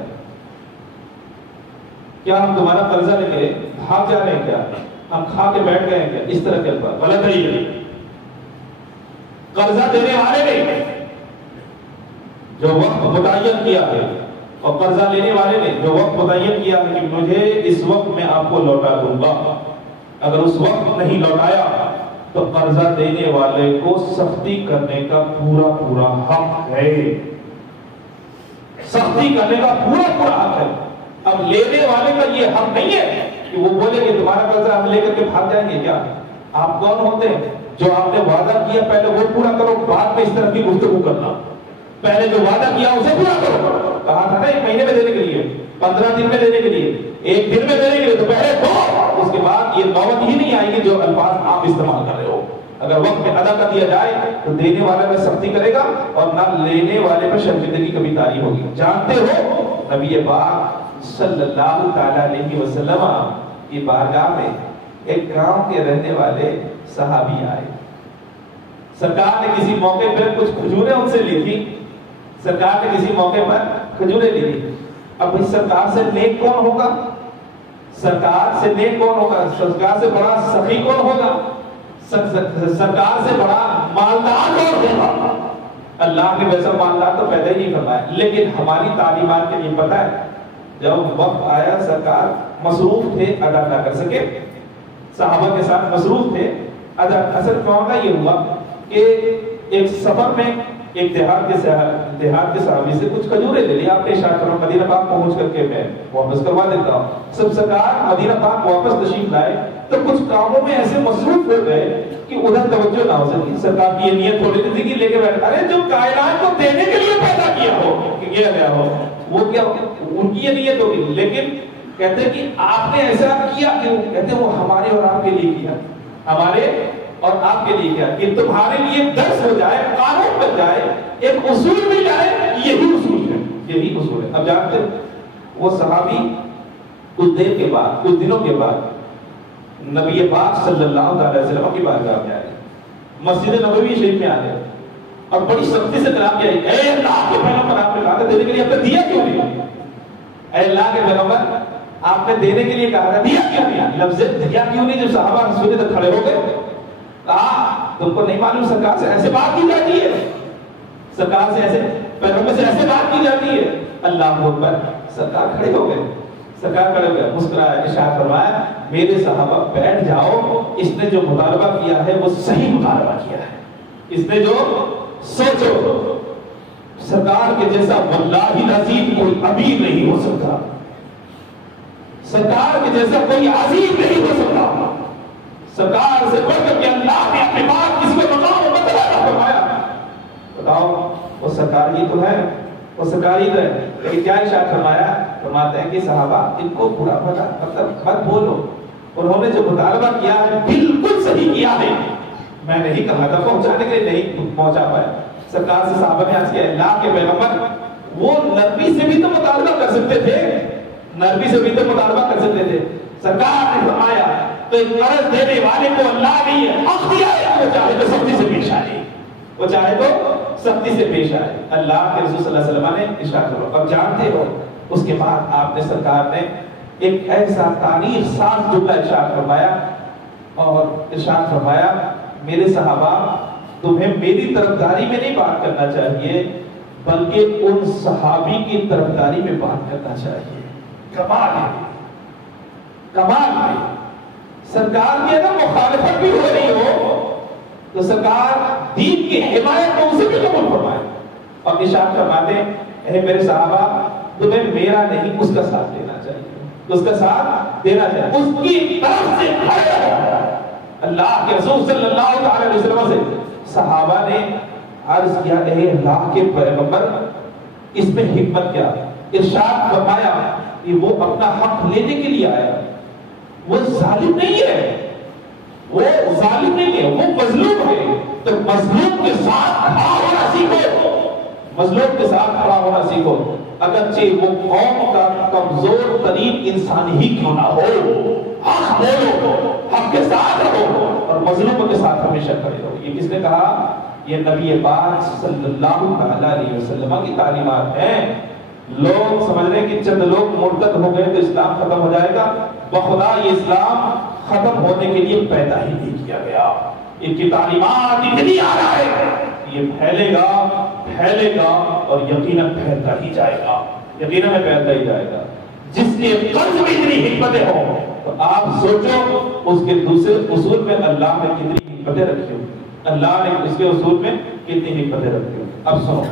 کیا ہم تمہارا قرضہ لے کے بھاگ جا رہے ہیں کیا؟ ہم کھا کے بیٹھ گئے ہیں کیا؟ اس طرح کے الفاظ غلط ہے. یہ قرضہ دینے والے نے جو وقت متعین کیا ہے اور قرضہ لینے والے نے جو وقت متعین کیا ہے کہ مجھے اس وقت میں آپ کو لوٹا دوں گا، اگر اس وقت نہیں لوٹایا تو قرضہ دینے والے کو سختی کرنے کا پورا پورا حق ہے. سختی کرنے کا پورا پورا حق ہے. اب لینے والے کا یہ حق نہیں ہے کہ وہ بولے کہ تمہارا قرضہ ہم لے کر کے بھاگ جائیں گے. کیا آپ کون ہوتے ہیں جو آپ نے وعدہ کیا پہلے وہ پورا کرو، بعد میں اس طرح کی گفتگو کرنا؟ پہلے جو وعدہ کیا اسے پورا کرو. کہا تھا نا 1 مہینے میں دینے کے لیے، 15 دن میں دینے کے لیے، 1 دن میں دینے کے لیے، تو پہلے دو. اس کے بعد یہ نوبت ہی نہیں آئے گی جو الفاظ آپ استعمال کر رہے ہو. اگر وقت میں ادا کر دیا جائے تو دینے والے میں سختی کرے گا اور نہ لینے والے میں شرمندگی کبھی تاری ہوگی. جانتے ہو نبی پاک صلی اللہ تعالی علیہ وسلم کی بارگاہ میں ایک گاؤں کے رہنے والے صحابی آئے. سرکار نے کسی موقع پر کچھ کھجوریں ان سے لی تھی، سرکار نے کسی موقع پر کھجوریں لی تھی. اب اس سرکار سے نیک کون ہوگا؟ سرکار سے نیک کون ہوگا؟ سرکار سے بڑا سخی کون ہوگا؟ سرکار سے بڑا مالدار کون ہوگا؟ اللہ نے ویسا مالدار تو پیدا ہی نہیں فرمایا، لیکن ہماری تعلیمات کے لیے پتہ ہے جب وقت آیا سرکار مصروف تھے، ادا نہ کر سکے، صحابہ کے ساتھ مصروف تھے، ادا. اصل معاملہ یہ ہوا کہ ایک سفر میں ایک دیہات کے صحابی سے کچھ کھجوریں لے لی. آپ نے اشارہ کرو مدینہ پاک پہنچ کر کے میں واپس کروا دیتا ہوں. سب سرکار مدینہ پاک واپس تشریف لائے تو کچھ کاموں میں ایسے مصروف ہو گئے کہ ادھر توجہ نہ ہو سکی. سرکار کی یہ نیت ہو رہی تھی کہ لے کے بیٹھے، ارے جو کائنات کو دینے کے لیے پیدا کیا ہو کہ کیا گیا ہو، وہ کیا ان کی یہ نیت ہوگی، لیکن کہتے ہیں کہ آپ نے ایسا کیا کیوں؟ کہتے ہیں وہ ہمارے اور آپ کے لیے کیا، ہمارے اور آپ کے لیے کیا، کہ تمہارے لیے درس ہو جائے، قانون بن جائے، ایک اصول مل جائے، یہی اصول ہے، یہی اصول ہے۔ اب جانتے ہیں وہ صحابی کچھ دیر کے بعد، کچھ دنوں کے بعد نبی پاک صلی اللہ علیہ وسلم کی بارگاہ میں آئے، مسجد نبوی شریف میں آئے اور بڑی سختی سے کلام کیا، اے اللہ کے پیغمبر آپ نے کہا تھا دینے کے لیے، آپ نے دیا کیوں نہیں؟ اے اللہ کے پیغمبر آپ نے دینے کے لیے کہا تھا، دیا کیوں نہیں؟ لفظ دیا کیوں نہیں جب صحابہ رسول تک کھڑے ہو گئے، کہا تم کو نہیں معلوم سرکار سے ایسے بات کی جاتی ہے، سرکار سے ایسے پیغمبر سے ایسے بات کی جاتی ہے؟ اللہ اکبر۔ سرکار کھڑے ہو گئے، سرکار کھڑے ہو گئے، مسکرایا، ارشاد فرمایا میرے صحابہ بیٹھ جاؤ، اس نے جو مطالبہ کیا ہے وہ صحیح مطالبہ کیا ہے، اس نے جو سوچو سرکار کے جیسا واللہ العظیم کوئی امیر نہیں ہو سکتا، سرکار کے جیسا کوئی عظیم نہیں ہو سکتا، سرکار سے بڑھ کر کے اللہ نے اپنی بات کس کو مقام مطلع فرمایا۔ بتاؤ وہ سرکار ہی تو ہے، وہ سرکار ہی تو ہے، لیکن کیا ارشاد فرمایا؟ فرماتے ہیں کہ صحابہ ان کو برا بھلا مطلب مت بولو، انہوں نے جو مطالبہ کیا ہے بالکل صحیح کیا ہے، میں نہیں کہا تھا پہنچانے کے لیے نہیں پہنچا پایا۔ سرکار سے صحابہ نے عرض کیا اللہ کے پیغمبر وہ نرمی سے بھی تو مطالبہ کر سکتے تھے، نرمی سے بھی تو مطالبہ کر سکتے تھے۔ سرکار نے فرمایا تو ایک قرض دینے والے کو اللہ نے یہ حق دیا ہے، وہ چاہے تو سختی سے پیش آئے، وہ چاہے تو سختی سے پیش آئے۔ اللہ کے رسول صلی اللہ علیہ وسلم نے ارشاد فرمایا، اب جانتے ہو اس کے بعد آپ نے سرکار نے ایک ایسا تاریخ ساز جملہ ارشاد فرمایا اور ارشاد فرمایا میرے صحابہ تمہیں میری طرفداری میں نہیں بات کرنا چاہیے بلکہ ان صحابی کی طرفداری میں بات کرنا چاہیے۔ کمال ہے، کمال ہے، سرکار کی اگر مخالفت بھی ہو رہی ہو تو سرکار دین کی حمایت کو اسے بھی قبول فرمائے اور ارشاد فرماتے ہیں اے میرے صحابہ تمہیں میرا نہیں اس کا ساتھ دینا چاہیے، اس کا ساتھ دینا چاہیے، اس کی طرف سے کھڑے ہو۔ اللہ کے رسول صلی اللہ علیہ وسلم سے صحابہ نے عرض کیا اے اللہ کے پیغمبر اس میں حکمت کیا؟ ارشاد فرمایا کہ وہ اپنا حق لینے کے لیے آیا، وہ ظالم نہیں ہے، وہ ظالم نہیں ہے، وہ مظلوم ہے، تو مظلوم کے ساتھ کھڑا ہونا سیکھو، مظلوم کے ساتھ کھڑا ہونا سیکھو، اگرچہ وہ قوم کا کمزور ترین انسان ہی کیوں نہ ہو، حق بولو، حق کے ساتھ رہو اور مظلوموں کے ساتھ ہمیشہ کھڑے رہو۔ یہ کس نے کہا؟ یہ نبی پاک صلی اللہ علیہ وسلم کی تعلیمات ہیں۔ لوگ سمجھ رہے ہیں کہ چند لوگ مرتد ہو گئے تو اسلام ختم ہو جائے گا، بخدا یہ اسلام ختم ہونے کے لیے پیدا ہی نہیں کیا گیا، ان کی تعلیمات اتنی اعلیٰ ہے یہ پھیلے گا پھیلے گا اور یقیناً پھیلتا ہی جائے گا، یقیناً پھیلتا ہی جائے گا۔ جس کے قلب میں اتنی حکمتیں ہوں تو آپ سوچو اس کے دوسرے اصول میں اللہ نے کتنی حکمتیں رکھی ہوں، اللہ نے اس کے اصول میں کتنی حکمتیں رکھی ہوں۔ اب سنو،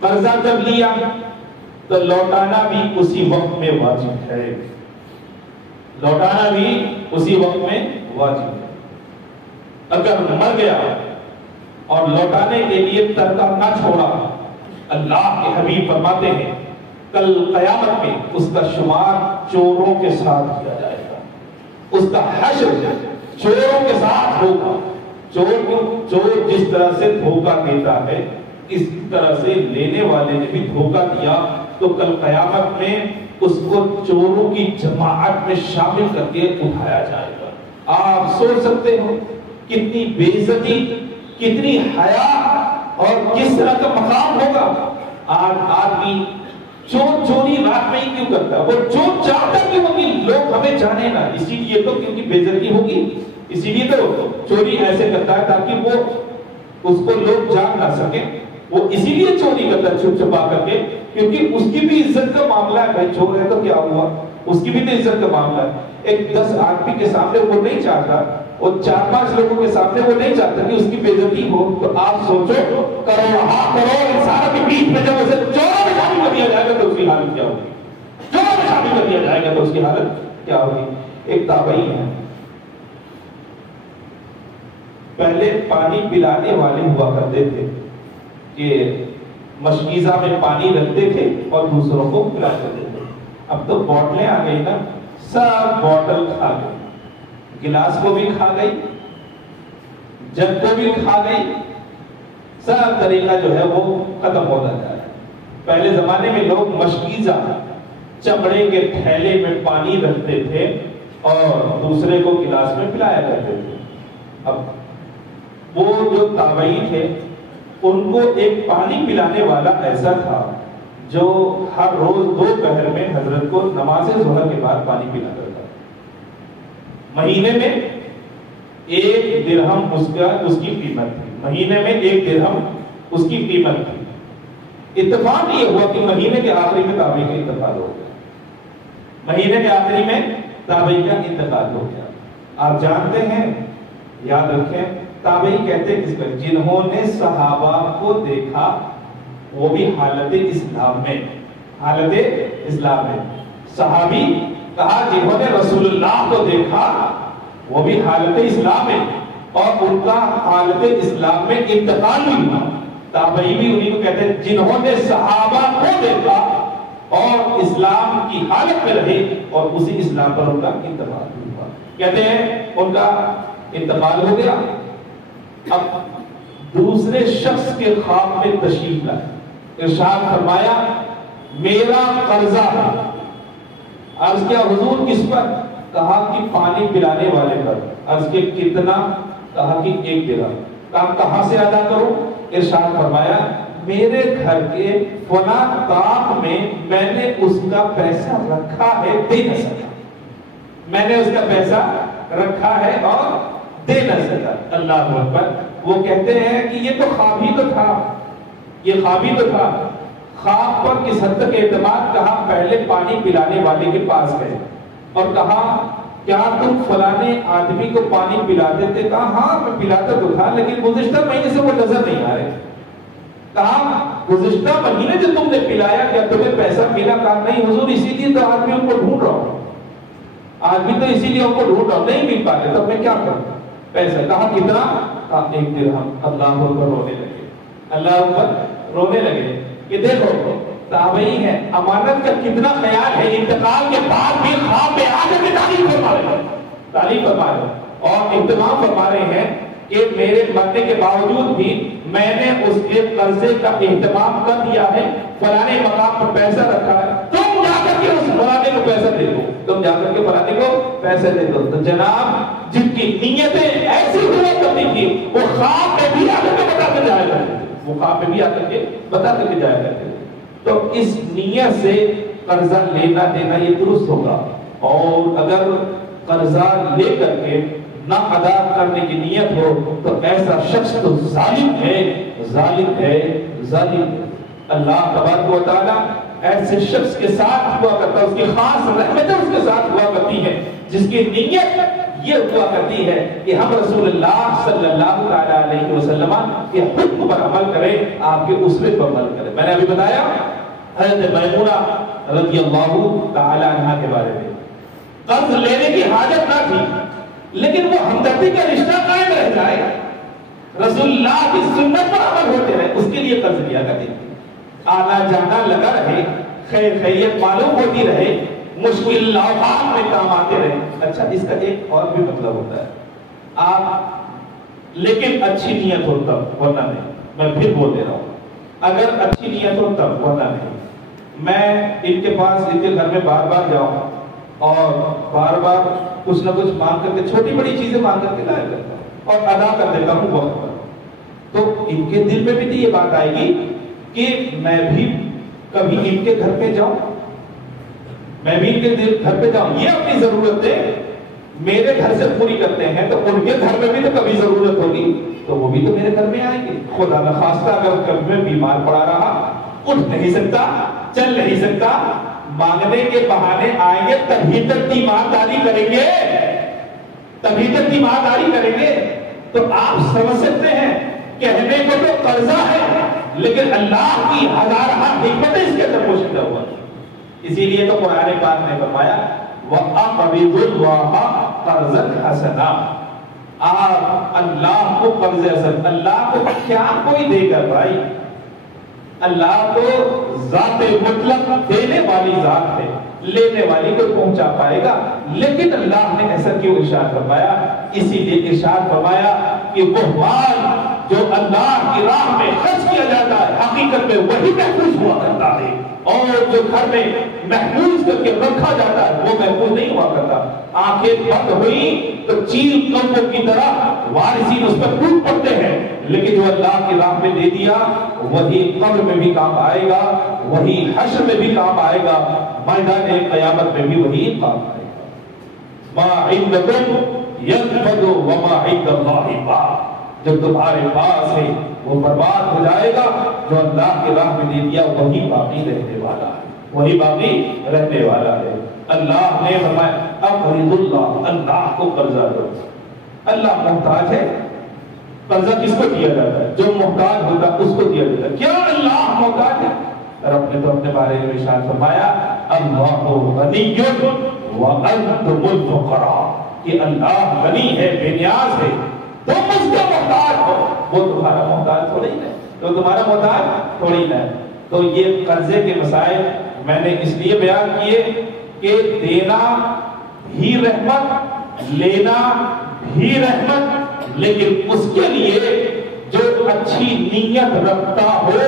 قرضہ جب لیا تو لوٹانا بھی اسی وقت میں واجب ہے، لوٹانا بھی اسی وقت میں واجب ہے۔ اگر مر گیا اور لوٹانے کے لیے ترکہ نہ چھوڑا، اللہ کے حبیب فرماتے ہیں کل قیامت میں اس کا شمار چوروں کے ساتھ کیا جائے گا، اس کا حشر چوروں کے ساتھ ہوگا۔ چور جس طرح سے دھوکہ دیتا ہے اس طرح سے لینے والے نے بھی دھوکہ دیا تو کل قیامت میں اس کو چوروں کی جماعت میں شامل کر کے اٹھایا جائے گا۔ آپ سوچ سکتے ہو کتنی بے عزتی، کتنی حیا اور کس طرح کا مقام ہوگا۔ آج آدمی چور چوری رات میں ہی کیوں کرتا ہے؟ وہ چور چاہتا کیوں ہوگی لوگ ہمیں جانے نہ، اسی لیے تو کیونکہ بے عزتی ہوگی، اسی لیے تو چوری ایسے کرتا ہے تاکہ وہ اس کو لوگ جان نہ سکیں، وہ اسی لیے چوری کرتا ہے چھپ چھپا کر کے کیونکہ اس کی بھی عزت کا معاملہ ہے۔ بھائی چور ہے تو کیا ہوا، اس کی بھی تو عزت کا معاملہ ہے۔ ایک 10 آدمی کے سامنے وہ نہیں چاہتا، اور 4-5 لوگوں کے سامنے وہ نہیں چاہتا کہ اس کی بے عزتی ہو۔ تو آپ سوچو کروڑ انسانوں کے بیچ میں جب اسے چوروں میں شامل کر دیا جائے گا تو اس کی حالت کیا ہوگی، چوروں میں شامل کر دیا جائے گا تو اس کی حالت کیا ہوگی۔ ایک تابعی ہے، پہلے پانی پلانے والے ہوا کرتے تھے کہ مشکیزہ میں پانی رکھتے تھے اور دوسروں کو پلاتے تھے. اب تو بوٹلیں آ گئی نا, سب بوٹل کھا گئی, گلاس کو بھی کھا گئی, جگ کو بھی کھا گئی, سب طریقہ جو ہے وہ ختم ہوتا جا رہا ہے. پہلے زمانے میں لوگ مشکیزہ چمڑے کے تھیلے میں پانی رکھتے تھے اور دوسرے کو گلاس میں پلایا کرتے تھے. اب وہ جو تابعی تھے ان کو ایک پانی پلانے والا ایسا تھا جو ہر روز دوپہر میں حضرت کو نماز ظہر کے بعد پانی پلاتا تھا. مہینے میں 1 درہم اس کی قیمت تھی. مہینے میں 1 درہم اس کی قیمت تھی. اتفاق یہ ہوا کہ مہینے کے آخری میں تابعی کا انتقال ہو گیا. مہینے کے آخری میں تابعی کا انتقال ہو گیا. آپ جانتے ہیں, یاد رکھیں, تابعی کہتے ہیں کس کو, جنہوں نے صحابہ کو دیکھا وہ بھی حالت اسلام میں, حالت اسلام میں. صحابی کہا جنہوں نے رسول اللہ کو دیکھا وہ بھی حالت اسلام میں, اور ان کا حالت اسلام میں انتقال بھی ہوا. تابعی بھی انہیں کو کہتے ہیں جنہوں نے صحابہ کو دیکھا اور اسلام کی حالت میں رہے اور اسی اسلام پر ان کا انتقال بھی ہوا. کہتے ہیں ان کا انتقال ہو گیا. اب دوسرے شخص کے خواب میں تشریف لائے, ارشاد فرمایا میرا قرضہ ہے. عرض کیا حضور کس پر؟ کہا کہ پانی پلانے والے پر. عرض کے کتنا؟ کہا کہ 1 درہم. کہا کہاں سے ادا کروں؟ ارشاد فرمایا میرے گھر کے فلاں طاق میں میں نے اس کا پیسہ رکھا ہے, دے نہ سکا. میں نے اس کا پیسہ رکھا ہے اور دے نہ سکا. اللہ اکبر. وہ کہتے ہیں کہ یہ تو خواب ہی تو تھا, یہ خواب ہی تو تھا. خواب پر کس حد تک اعتماد, کہا پہلے پانی پلانے والے کے پاس گئے اور کہا کیا تم فلانے آدمی کو پانی پلاتے تھے؟ کہا ہاں میں پلاتا تو تھا لیکن گزشتہ مہینے سے وہ نظر نہیں آ رہے. کہا گزشتہ مہینے جو تم نے پلایا کیا تمہیں پیسہ ملا؟ کہا نہیں حضور اسی لیے تو آج بھی ان کو ڈھونڈ رہا ہوں, آج بھی تو اسی لیے ان کو ڈھونڈ رہا ہوں, نہیں مل پاتے تب میں کیا کروں پیسہ. کہا کتنا؟ کہا 1 درہم. اللہ اکبر رونے لگے, اللہ اکبر رونے لگے. کہ دیکھو تابعی ہے, امانت کا کتنا خیال ہے, انتقال کے بعد بھی خواب میں آ کر کے تعریف فرما رہے ہیں, تعریف فرما رہے ہیں اور اہتمام فرما رہے ہیں کہ میرے مرنے کے باوجود بھی میں نے اس کے قرضے کا اہتمام کر دیا ہے, فلانے مقام پر پیسہ رکھا ہے, تم جا کر کے اس فلانے کو پیسہ دے دو, تم جا کر کے فلانے کو پیسہ دے دو. تو جناب جن کی نیتیں ایسی ہوا کرتی تھی وہ خواب میں بھی آ کر کے بتا کر جایا کرتے تھے, وہ خواب میں بھی آ کر کے بتا کر کے جایا کرتے تھے. تو اس نیت سے قرضہ لینا دینا یہ درست ہوگا. اور اگر قرضہ لے کر کے نہ ادا کرنے کی نیت ہو تو ایسا شخص تو ظالم ہے, ظالم ہے, ظالم ہے. اللہ تبارک و تعالیٰ ایسے شخص کے ساتھ ہوا کرتا ہے, اس کی خاص رحمتیں اس کے ساتھ ہوا کرتی ہیں جس کی نیت یہ ہوا کرتی ہے کہ ہم رسول اللہ صلی اللہ علیہ وسلم کے حکم پر عمل کریں, آپ کے اسوے پر عمل کریں. میں نے ابھی بتایا حضرت میمونہ رضی اللہ تعالی عنہا کے بارے میں, قرض لینے کی حاجت نہ تھی لیکن وہ ہمدردی کا رشتہ قائم رہ جائے, رسول اللہ کی سنت پر عمل ہوتے رہے, اس کے لیے قرض لیا کرتے تھے. آنا جانا لگا رہے, خیر خیریت معلوم ہوتی رہے, مشکل اوقات میں کام آتے رہے. اچھا اس کا ایک اور بھی مطلب ہوتا ہے, آپ لیکن اچھی نیت ہو تب, ورنہ نہیں. میں پھر بول دے رہا ہوں, اگر اچھی نیت ہو تب, ورنہ نہیں. میں ان کے پاس ان کے گھر میں بار بار جاؤں اور بار بار کچھ نہ کچھ مانگ کر کے, چھوٹی بڑی چیزیں مانگ کر کے لایا کرتا ہوں اور ادا کر دیتا ہوں وقت پر. تو ان کے دل میں بھی تو یہ بات آئے گی کہ میں بھی کبھی ان کے گھر پہ جاؤں, میں بھی ان کے گھر پہ جاؤں, یہ اپنی ضرورتیں میرے گھر سے پوری کرتے ہیں تو ان کے گھر میں بھی تو کبھی ضرورت ہوگی تو وہ بھی تو میرے گھر میں آئیں گے. خدا نخواستہ اگر کبھی میں بیمار پڑا رہا, اٹھ نہیں سکتا, چل نہیں سکتا, مانگنے کے بہانے آئیں گے, تبھی تک تیمارداری کریں گے, تبھی تک تیمارداری کریں گے. تو آپ سمجھ سکتے ہیں کہنے کو تو قرضہ ہے لیکن اللہ کی ہزارہ حکمتیں اس کے اندر پوشیدہ ہوا. اسی لیے تو قرآن پاک نے فرمایا وَأَقْرِضُوا اللَّهَ قَرْضًا حَسَنًا, آپ اللہ کو قرض حسن, اللہ کو کیا کوئی دے گا بھائی, اللہ تو ذات مطلق دینے والی ذات ہے، لینے والی کو پہنچا پائے گا، لیکن اللہ نے ایسا کیوں ارشاد فرمایا؟ اسی لیے ارشاد فرمایا کہ وہ مال جو اللہ کی راہ میں خرچ کیا جاتا ہے حقیقت میں وہی محفوظ ہوا کرتا ہے، اور جو گھر میں محفوظ کر کے رکھا جاتا ہے وہ محفوظ نہیں ہوا کرتا۔ آنکھیں بند ہوئی تو چیل کمبوں کی طرح وارثین اس پر ٹوٹ پڑتے ہیں، لیکن جو اللہ کی راہ میں دے دیا وہی قبر میں بھی کام آئے گا، وہی حشر میں بھی کام آئے گا، میدان قیامت میں بھی وہی کام آئے گا۔ ما عندکم ينفد وما عند اللہ باق، جو تمہارے پاس ہے وہ برباد ہو جائے گا، جو اللہ کی راہ میں دے دیا وہی باقی رہنے والا ہے، وہی باقی رہنے والا ہے۔ اللہ نے فرمایا اقرض اللہ، اللہ کو قرضہ دو۔ اللہ محتاج ہے؟ قرضہ کس کو دیا جاتا ہے؟ جو محتاج ہوتا ہے اس کو دیا جاتا ہے۔ کیا اللہ محتاج ہے؟ رب نے تو اپنے بارے میں ارشاد فرمایا اللہ غنی وانتم الفقراء، کہ اللہ غنی ہے، بے نیاز ہے، تم اس کا محتاج ہو، وہ تمہارا محتاج تھوڑی ہے، تو تمہارا محتاج تھوڑی ہے۔ تو یہ قرضے کے مسائل میں نے اس لیے بیان کیے کہ دینا بھی رحمت، لینا بھی رحمت، لیکن اس کے لیے جو اچھی نیت رکھتا ہو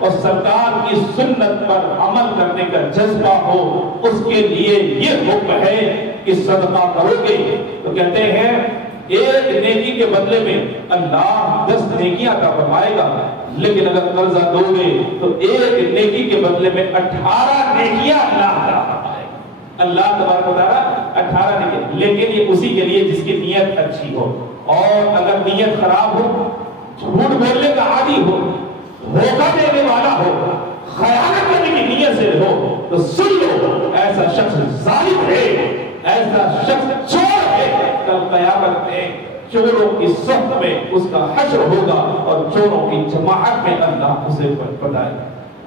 اور سرکار کی سنت پر عمل کرنے کا جذبہ ہو، اس کے لیے یہ حکم ہے کہ صدقہ کرو گے تو کہتے ہیں ایک نیکی کے بدلے میں اللہ 10 نیکیاں عطا فرمائے گا، لیکن اگر قرضہ دو گے تو ایک نیکی کے بدلے میں 18 نیکیاں اللہ عطا فرمائے گا۔ اللہ تبارک و تعالیٰ 18 نیکیاں، لیکن یہ اسی کے لیے جس کی نیت اچھی ہو، اور اگر نیت خراب ہو، جھوٹ بولنے کا عادی ہو، دھوکہ دینے والا ہو، خیانت کرنے کی نیت سے ہو، تو سن لو ایسا شخص ظالم ہے، ایسا شخص چور ہے۔ کل قیامت میں چوروں کی صف میں اس کا حشر ہوگا اور چوروں کی جماعت میں اللہ اسے بتائے۔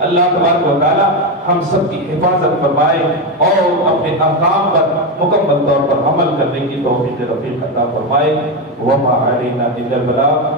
اللہ تبارک و تعالی ہم سب کی حفاظت فرمائے اور اپنے احکام پر مکمل طور پر عمل کرنے کی توفیق رفیق عطا فرمائے۔ وما علینا الا البلاغ۔